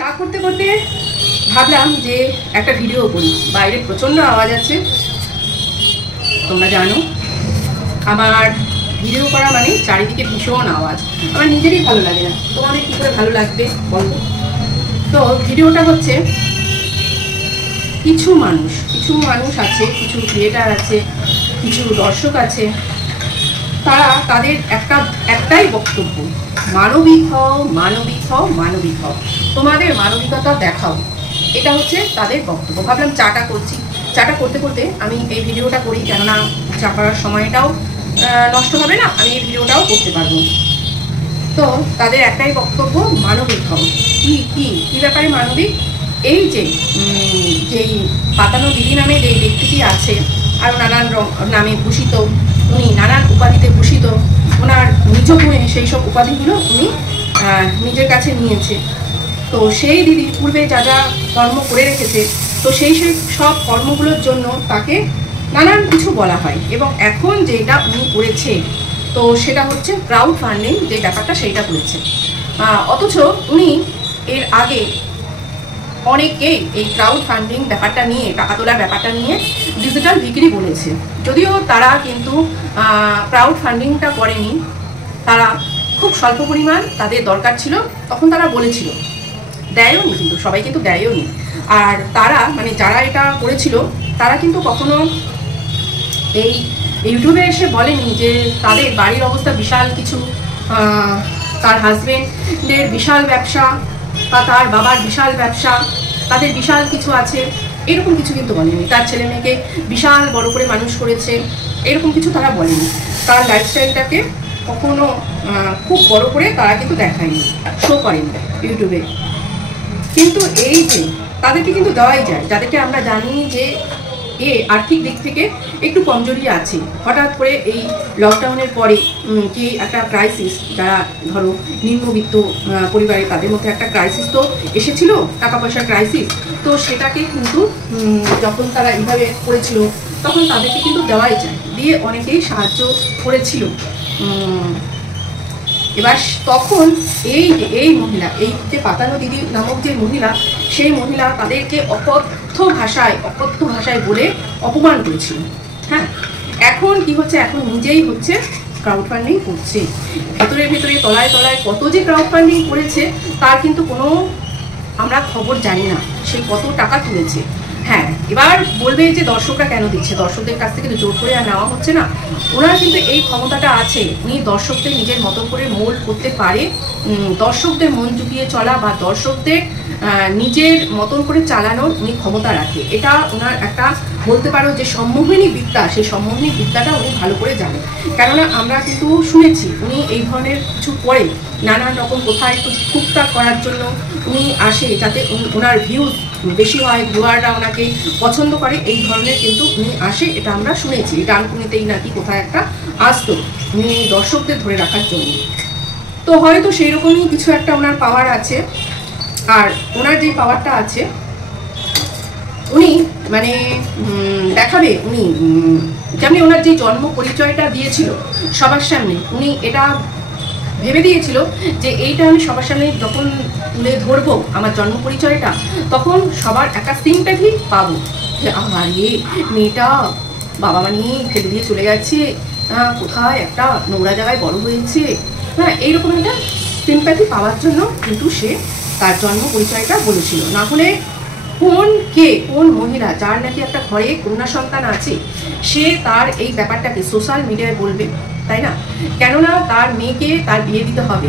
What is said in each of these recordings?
চা করতে করতে ভাবলাম যে একটা ভিডিও করি। বাইরে প্রচণ্ড আওয়াজ আছে, তোমরা জানো আমার ভিডিও করা মানে চারিদিকে ভীষণ আওয়াজ, আমার নিজেরই ভালো লাগে না, তোমাদের কী করে ভালো লাগবে বলো। তো ভিডিওটা হচ্ছে কিছু মানুষ আছে, কিছু ক্রিয়েটার আছে, কিছু দর্শক আছে, তারা তাদের একটাই বক্তব্য, মানবিক হও, মানবিক হও, মানবিক হও, তোমাদের মানবিকতা দেখাও, এটা হচ্ছে তাদের বক্তব্য। ভাবলাম চাটা করছি, চাটা করতে করতে আমি এই ভিডিওটা করি, কেননা চা করার সময়টাও নষ্ট হবে না, আমি এই ভিডিওটাও করতে পারবো। তো তাদের একটাই বক্তব্য, মানবিক হও। কি ব্যাপারে মানবিক? এই যেই পাতানো দিদি নামে যে ব্যক্তিটি আছে, আরও নানান নামে ভূষিত, উনি নানান উপাধিতে ভূষিত, ওনার নিজ গুণে সেই সব উপাধিগুলো উনি নিজের কাছে নিয়েছে। তো সেই দিদি পূর্বে যা যা কর্ম করে রেখেছে, তো সেই সব কর্মগুলোর জন্য তাকে নানান কিছু বলা হয়, এবং এখন যেটা উনি করেছে তো সেটা হচ্ছে ক্রাউড ফান্ডিং যে ব্যাপারটা, সেইটা করেছে। অথচ উনি এর আগে অনেকেই এই ক্রাউড ফান্ডিং ব্যাপারটা নিয়ে, টাকা তোলার ব্যাপারটা নিয়ে ডিজিটাল বিক্রি বলেছে। যদিও তারা কিন্তু ক্রাউড ফান্ডিংটা করেনি, তারা খুব স্বল্প পরিমাণ তাদের দরকার ছিল, তখন তারা বলেছিল, দেয়ও নি, কিন্তু সবাই কিন্তু দেয়ও নি। আর তারা মানে যারা এটা করেছিল তারা কিন্তু কখনো এই ইউটিউবে এসে বলেনি যে তাদের বাড়ির অবস্থা বিশাল কিছু, তার হাজবেন্ডের বিশাল ব্যবসা বা তার বাবার বিশাল ব্যবসা, তাদের বিশাল কিছু আছে, এরকম কিছু কিন্তু বলেনি। তার ছেলে মেয়েকে বিশাল বড় করে মানুষ করেছে, এরকম কিছু তারা বলেনি। তার লাইফস্টাইলটাকে কখনো খুব বড় করে তারা কিন্তু দেখায়নি, শো করেনি ইউটিউবে। কিন্তু এই যে তাদেরকে কিন্তু দেওয়াই যায়, যাদেরকে আমরা জানি যে আর্থিক দিক থেকে একটু কমজোরি আছে। হঠাৎ করে এই লকডাউনের পরে যে একটা ক্রাইসিস, যারা ধরো নিম্নবিত্ত পরিবারে, তাদের মধ্যে একটা ক্রাইসিস তো এসেছিল, টাকা পয়সার ক্রাইসিস। তো সেটাকে কিন্তু যখন তারা এইভাবে করেছিল, তখন তাদেরকে কিন্তু দেওয়াই যায়, দিয়ে অনেকেই সাহায্য করেছিল। এবার তখন এই মহিলা, এই যে পাতানো দিদি নামক যে মহিলা, সেই মহিলা তাদেরকে অকথ্য ভাষায় বলে অপমান করেছিল। হ্যাঁ, এখন কি হচ্ছে, এখন নিজেই হচ্ছে ক্রাউড ফান্ডিং করছে, ভেতরে তলায় কত যে ক্রাউড ফান্ডিং করেছে তার কিন্তু কোনো আমরা খবর জানি না, সে কত টাকা তুলেছে। হ্যাঁ, এবার বলবে যে দর্শকরা কেন দিচ্ছে, দর্শকদের কাছ থেকে জোর করে আর নেওয়া হচ্ছে না। ওনার কিন্তু এই ক্ষমতাটা আছে, উনি দর্শকদের নিজের মতো করে মোল্ড করতে পারে, দর্শকদের মন জুগিয়ে চলা বা দর্শকদের নিজের মতন করে চালানোর উনি ক্ষমতা রাখে। এটা ওনার একটা বলতে পারো যে সম্মোহিনী বিদ্যা, সেই সম্মোহিনী বিদ্যাটা উনি ভালো করে জানেন। কেননা আমরা কিন্তু শুনেছি উনি এই ধরনের কিছু করে নানান রকম কোথায় একটু টুকটাক করার জন্য উনি আসে, যাতে ওনার ভিউজ বেশি হয়, ভিউয়াররা ওনাকে পছন্দ করে, এই ধরনের কিন্তু উনি আসে, এটা আমরা শুনেছি। ডানকুনিতেই নাকি কোথায় একটা আসতো উনি দর্শকদের ধরে রাখার জন্য। তো হয়তো সেই রকমই কিছু একটা ওনার পাওয়ার আছে। আর ওনার যে পাওয়ারটা আছে, উনি মানে দেখাবে, উনি যেমনি ওনার যে জন্ম পরিচয়টা দিয়েছিল সবার সামনে, উনি এটা ভেবে দিয়েছিল যে এইটা আমি সবার সামনে যখন তুলে ধরবো আমার জন্ম পরিচয়টা, তখন সবার একটা সিম্প্যাথি পাবো যে আরে মেয়েটা বাবা মা নিয়ে ফেলে দিয়ে চলে যাচ্ছে, কোথায় একটা নোংরা জায়গায় বড় হয়েছে। হ্যাঁ, এইরকম একটা সিম্প্যাথি পাওয়ার জন্য কিন্তু সে তার জন্ম পরিচয়টা বলেছিল। না হলে কোন মহিলা যার নাকি একটা ঘরে কন্যা সন্তান আছে, সে তার এই ব্যাপারটাকে সোশ্যাল মিডিয়ায় বলবে, তাই না? কেননা তার মেয়েকে তার বিয়ে দিতে হবে।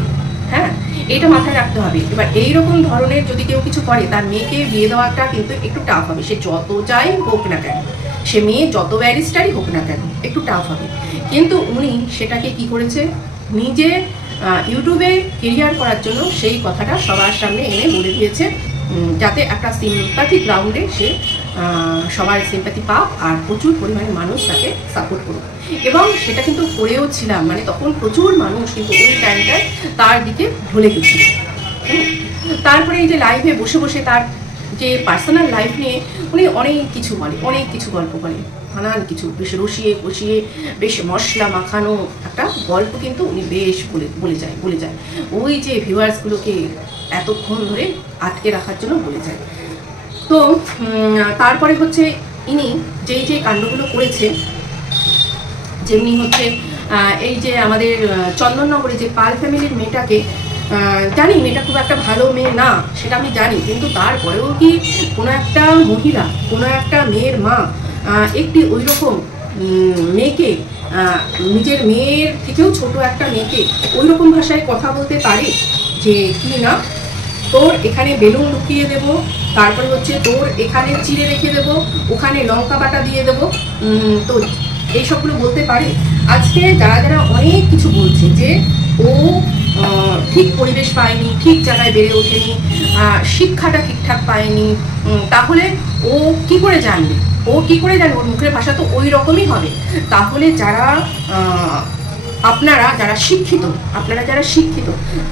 হ্যাঁ, এটা মাথায় রাখতে হবে। এবার এইরকম ধরনের যদি কেউ কিছু করে, তার মেয়েকে বিয়ে দেওয়াটা কিন্তু একটু টাফ হবে, সে যত যাই হোক না কেন, সে মেয়ে যত ব্যারিস্টারই হোক না কেন, একটু টাফ হবে। কিন্তু উনি সেটাকে কি করেছে, নিজে ইউটিউবে কেরিয়ার করার জন্য সেই কথাটা সবার সামনে এনে বলে দিয়েছে, যাতে একটা সিম্প্যাথি গ্রাউন্ডে সে সবার সিম্প্যাথি পাক আর প্রচুর পরিমাণে মানুষ তাকে সাপোর্ট করুক। এবং সেটা কিন্তু করেও ছিলাম, মানে তখন প্রচুর মানুষ কিন্তু ওই টাইমটায় তার দিকে ঢলে গেছিল। তারপরে এই যে লাইভে বসে বসে তার যে পার্সোনাল লাইফ নিয়ে উনি অনেক কিছু বলে, অনেক কিছু গল্প বলে, নানান কিছু বেশ রসিয়ে কষিয়ে বেশ মশলা মাখানো একটা গল্প কিন্তু উনি বেশ বলে যায়। ওই যে ভিউয়ার্সগুলোকে এতক্ষণ ধরে আটকে রাখার জন্য বলে যায়। তো তারপরে হচ্ছে ইনি যেই যে কাণ্ডগুলো করেছে, যেমনি হচ্ছে এই যে আমাদের চন্দননগরে যে পাল ফ্যামিলির মেয়েটাকে, জানি মেয়েটা খুব একটা ভালো মেয়ে না, সেটা আমি জানি, কিন্তু তারপরেও কি কোনো একটা মহিলা, কোনো একটা মেয়ের মা একটি ওই রকম মেয়েকে, নিজের মেয়ের থেকেও ছোট একটা মেয়েকে ওই রকম ভাষায় কথা বলতে পারে যে কি না তোর এখানে বেলুন ঢুকিয়ে দেব, তারপরে হচ্ছে তোর এখানে চিড়ে রেখে দেব, ওখানে লঙ্কা বাটা দিয়ে দেব, তো এইসবগুলো বলতে পারে? আজকে যারা যারা অনেক কিছু বলছে যে ও ঠিক পরিবেশ পায়নি, ঠিক জায়গায় বেড়ে ওঠেনি, শিক্ষাটা ঠিকঠাক পায়নি, তাহলে ও কি করে জানবে? ও কি করে জানবে? ওর মুখের ভাষা তো ওই রকমই হবে। তাহলে যারা আপনারা যারা শিক্ষিত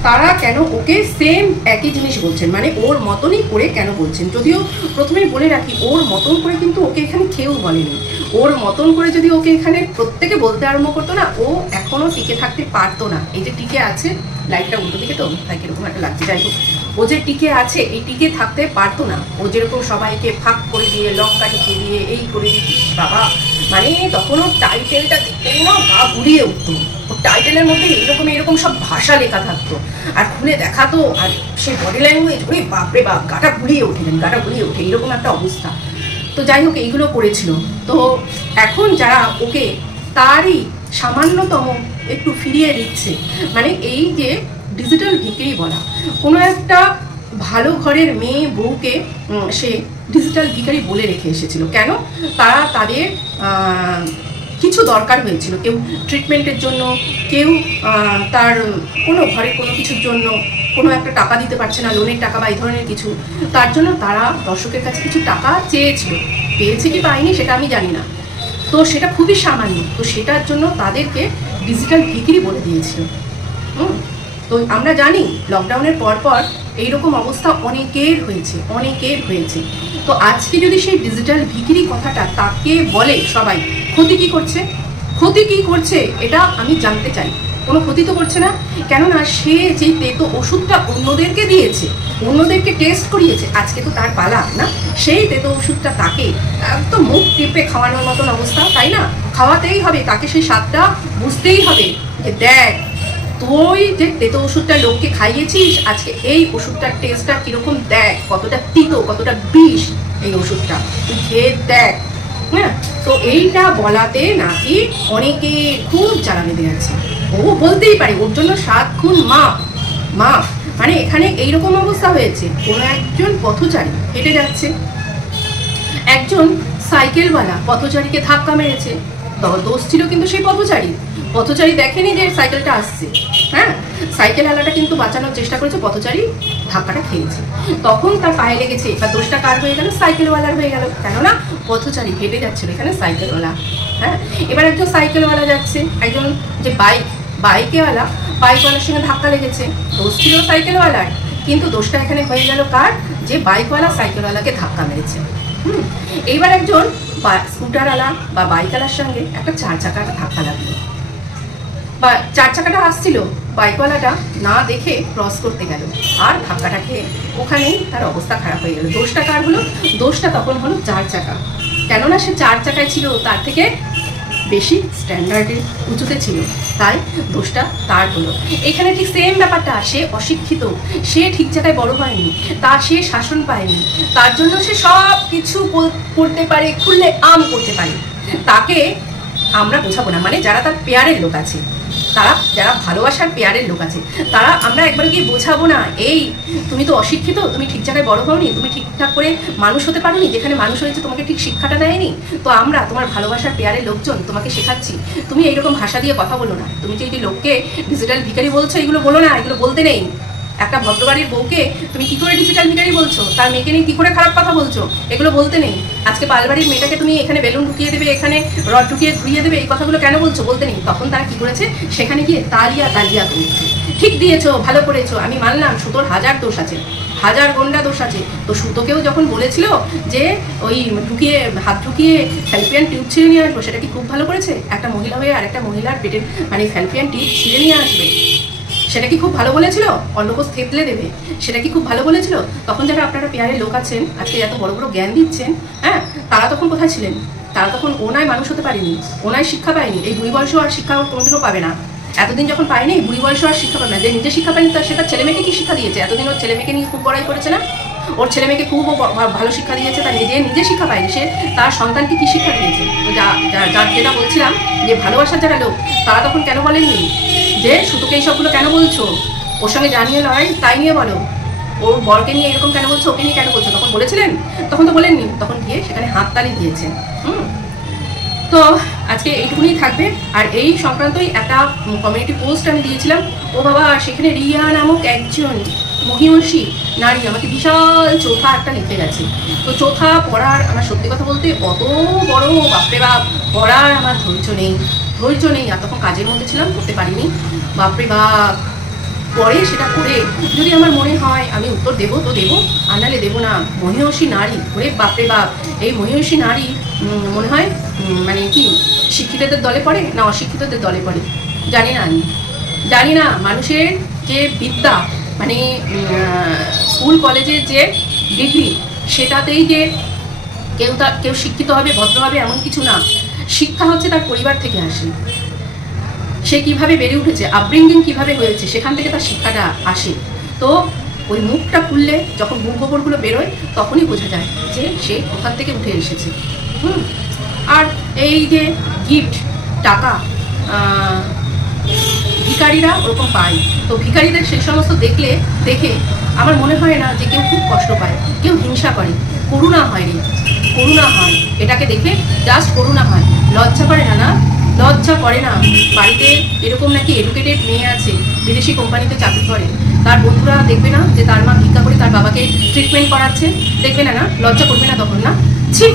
তারা কেন ওকে সেম একই জিনিস বলছেন, মানে ওর মতনই করে কেন বলছেন? যদিও প্রথমেই বলে রাখি, ওর মতন করে কিন্তু ওকে এখানে কেউ বলেনি। ওর মতন করে যদি ওকে এখানে প্রত্যেকে বলতে আরম্ভ করতো না, ও এখনো টিকে থাকতে পারতো না। এই যে টিকে আছে, লাইটটা উল্টো দিকে তো তাই কিরকম একটা লাগছে, যাই হোক, ও যে টিকে আছে, এই টিকে থাকতে পারতো না। ও যেরকম সবাইকে ফাঁক করে দিয়ে, লঙ্কা টিকে দিয়ে, এই করে দিচ্ছিস বাবা, মানে তখন ওর টাইটেলটা দেখতেই না গা ঘুরিয়ে উঠতো। ওর টাইটেলের মধ্যে এরকম সব ভাষা লেখা থাকতো, আর খুলে দেখাতো, আর সে বডি ল্যাঙ্গুয়েজ, ওরে বাপরে বাপ, গাটা ঘুরিয়ে ওঠে, এইরকম একটা অবস্থা। তো যাই হোক, এইগুলো করেছিল। তো এখন যারা ওকে তারই সামান্যতম একটু ফিরিয়ে দিচ্ছে, মানে এই যে ডিজিটাল ভিকিরি বলা, কোনো একটা ভালো ঘরের মেয়ে বউকে সে ডিজিটাল ভিখারি বলে রেখে এসেছিল। কেন? তারা তাদের কিছু দরকার হয়েছিল, কেউ ট্রিটমেন্টের জন্য, কেউ তার কোনো ঘরে কোনো কিছুর জন্য কোনো একটা টাকা দিতে পারছে না, লোনের টাকা বা এই ধরনের কিছু, তার জন্য তারা দর্শকের কাছে কিছু টাকা চেয়েছিল। পেয়েছে কি পায়নি সেটা আমি জানি না, তো সেটা খুবই সামান্য, তো সেটার জন্য তাদেরকে ডিজিটাল ভিকিরি বলে দিয়েছিল। তো আমরা জানি লকডাউনের পর এইরকম অবস্থা অনেকের হয়েছে। তো আজকে যদি সেই ডিজিটাল ভিকিরি কথাটা তাকে বলে সবাই, ক্ষতি কি করছে এটা আমি জানতে চাই। কোনো ক্ষতি তো করছে না, কেননা সে যেই তেতো ওষুধটা অন্যদেরকে দিয়েছে, অন্যদেরকে টেস্ট করিয়েছে, আজকে তো তার পালা না, সেই তেতো ওষুধটা তাকে একদম মুখ টিপে খাওয়ানোর মতন অবস্থা, তাই না? খাওয়াতেই হবে তাকে, সেই স্বাদটা বুঝতেই হবে যে দেখ তুই যে তেতো ওষুধটা লোককে খাইয়েছিস, আজকে এই ওষুধটার টেস্টটা কিরকম, দেখ কতটা তিতো, কতটা বিষ এই ওষুধটা, তুই খেয়ে দেখ। হ্যাঁ, তো এইটা বলাতে নাকি অনেকে খুব জ্বালা বেঁধে যাচ্ছে। ও বলতেই পারে, ওর জন্য 7 খুন মাপ। মানে এখানে এইরকম অবস্থা হয়েছে, কোনো একজন পথচারী হেঁটে যাচ্ছে, একজন সাইকেলওয়ালা পথচারীকে ধাক্কা মেরেছে। দোষ ছিল কিন্তু সেই পথচারী দেখেনি যে সাইকেলটা আসছে। হ্যাঁ, সাইকেলওয়ালাটা কিন্তু বাঁচানোর চেষ্টা করেছে, পথচারী ধাক্কাটা খেয়েছে, তখন তার পায়ে লেগেছে। এবার দোষটা কার হয়ে গেল? সাইকেলওয়ালার হয়ে গেল, কেননা পথচারী হেঁটে যাচ্ছিল, এখানে সাইকেলওয়ালা। হ্যাঁ, এবার একজন সাইকেলওয়ালা যাচ্ছে, একজন যে বাইকওয়ালার সঙ্গে ধাক্কা লেগেছে, দোষ ছিল সাইকেলওয়ালার, কিন্তু দোষটা এখানে হয়ে গেল কার? যে বাইকওয়ালা সাইকেলওয়ালাকে ধাক্কা মেরেছে। এইবার একজন স্কুটারওয়ালা বা বাইকওয়ালার সঙ্গে একটা 4 চাকার ধাক্কা লাগলো, বা 4 চাকাটা আসছিল, বাইকওয়ালাটা না দেখে ক্রস করতে গেল, আর ধাক্কাটা খেয়ে ওখানেই তার অবস্থা খারাপ হয়ে গেল। দোষটা কার হলো? দোষটা তখন হলো 4 চাকা, কেননা সে 4 চাকায় ছিল, তার থেকে বেশি স্ট্যান্ডার্ডের উঁচুতে ছিল, তাই দোষটা তার হলো। এখানে ঠিক সেম ব্যাপারটা, সে অশিক্ষিত, সে ঠিক জায়গায় বড় হয়নি, সে শাসন পায়নি, তার জন্য সে সব কিছু করতে পারে, খুললে আম করতে পারে, তাকে আমরা বোঝাবো না। মানে যারা তার পেয়ারের লোক আছে, তারা যারা ভালোবাসার পেয়ারের লোক আছে, তারা আমরা একবার গিয়ে বোঝাবো না, এই তুমি তো অশিক্ষিত, তুমি ঠিক জায়গায় বড় হওনি, তুমি ঠিকঠাক করে মানুষ হতে পারোনি, যেখানে মানুষ হয়েছে তোমাকে ঠিক শিক্ষাটা দেয়নি, তো আমরা তোমার ভালোবাসার পেয়ারের লোকজন তোমাকে শেখাচ্ছি, তুমি এইরকম ভাষা দিয়ে কথা বলো না। তুমি যে লোককে ডিজিটাল ভিখারি বলছো, এগুলো বলো না, এগুলো বলতে নেই। একটা ভদ্রবাড়ির বউকে তুমি কি করে ডিজিটাল ভিখারি বলছো? তার মেয়েকে নিয়ে কি করে খারাপ কথা বলছো? এগুলো বলতে নেই। আজকে পালবাড়ির মেয়েটাকে তুমি এখানে বেলুন ঢুকিয়ে দেবে, এখানে রড ঢুকিয়ে ঘুরিয়ে দেবে, এই কথাগুলো কেন বলছো? বলতে নেই। তখন তারা কি করেছে? সেখানে গিয়ে তালিয়া করেছে, ঠিক দিয়েছো, ভালো করেছো, আমি মানলাম সুতোর 1000 দোষ আছে, 1000 গন্ডা দোষ আছে। তো সুতোকেও যখন বলেছিল যে ওই হাত ঢুকিয়ে ফ্যালপিয়ান টিউব ছিঁড়ে নিয়ে আসবো, সেটা কি খুব ভালো করেছে? একটা মহিলা হয়ে আর একটা মহিলার পেটের মানে ফ্যালপিয়ান টিউব ছিঁড়ে নিয়ে আসবে, সেটা কি খুব ভালো বলেছিল? অন্নকোষ থেতলে দেবে, সেটা কি খুব ভালো বলেছিল? তখন যারা আপনারা পেয়ারের লোক আছেন, আজকে এত বড় বড় জ্ঞান দিচ্ছেন, হ্যাঁ, তারা তখন কোথায় ছিলেন? তারা তখন ওনায় মানুষ হতে পারেনি, ওনায় শিক্ষা পায়নি। এই বুড়ি বয়সেও আর শিক্ষা কোনোদিনও পাবে না। এতদিন যখন পায়নি, বুড়ি বয়সেও আর শিক্ষা পাবে না। যে নিজে শিক্ষা পায়নি, তার সেটা ছেলে মেয়েকে কি শিক্ষা দিয়েছে? এতদিন ওর ছেলে মেয়েকে নিয়ে খুব বড়াই করেছে না? ওর ছেলে মেয়েকে খুব ভালো শিক্ষা দিয়েছে, তার নিজে শিক্ষা পায়নি, সে তার সন্তানকে কি শিক্ষা দিয়েছে? তো যেটা বলছিলাম যে ভালোবাসার যারা লোক, তারা তখন কেন বলেননি যে সুতোকে এইসবগুলো কেন বলছো? ওর সঙ্গে জানিয়ে লড়াই তাই নিয়ে বলো, ওর বরকে নিয়ে এরকম কেন বলছো, ওকে নিয়ে কেন বলছো? তখন বলেছিলেন? তখন তো বলেননি, তখন গিয়ে সেখানে হাততালি দিয়েছেন। তো আজকে এইটুকুনি থাকবে। আর এই সংক্রান্তই একটা কমিউনিটি পোস্ট আমি দিয়েছিলাম। ও বাবা, সেখানে রিয়া নামক একজন মহিষী নারী আমাকে বিশাল চোথা একটা লিখে গেছে। তো চোথা পড়ার আমার সত্যি কথা বলতে অত বড় বাপরে বাপ পড়ার আমার ধৈর্য নেই। আর তখন কাজের মধ্যে ছিলাম, করতে পারিনি। বাপরে বাপ, পরে সেটা করে যদি আমার মনে হয় আমি উত্তর দেবো তো দেবো, আর নাহলে দেবো না। মহিষী নারী, ওরে বাপরে বাপ, এই মহিষী নারী মনে হয় মানে কি শিক্ষিতদের দলে পড়ে না অশিক্ষিতদের দলে পড়ে আমি জানি না। মানুষের যে বিদ্যা, মানে স্কুল কলেজের যে ডিগ্রি, সেটাতেই যে কেউ শিক্ষিত হবে, ভদ্র হবে এমন কিছু না। শিক্ষা হচ্ছে তার পরিবার থেকে আসে, সে কিভাবে বেড়ে উঠেছে, আপব্রিঙ্গিং কিভাবে হয়েছে, সেখান থেকে তার শিক্ষাটা আসে। তো ওই মুখটা খুললে যখন মুখ গোবরগুলো বেরোয়, তখনই বোঝা যায় যে সে কোথা থেকে উঠে এসেছে। আর এই যে গিফট, টাকা ভিখারিরা ওরকম পায়। তো ভিখারিদের সেই সমস্ত দেখে আমার মনে হয় না যে কেউ খুব কষ্ট পায়, কেউ হিংসা করে। করুণা হয় রে, করুণা হয়। এটাকে দেখে জাস্ট করুণা হয়। লজ্জা করে না? লজ্জা করে না? বাড়িতে এরকম নাকি এডুকেটেড মেয়ে আছে, বিদেশি কোম্পানিতে চাকরি করে, তার বন্ধুরা দেখবে না যে তার মা ভিক্ষা করে তার বাবাকে ট্রিটমেন্ট করাচ্ছে? দেখবে না? লজ্জা করবে না তখন? না, ছি।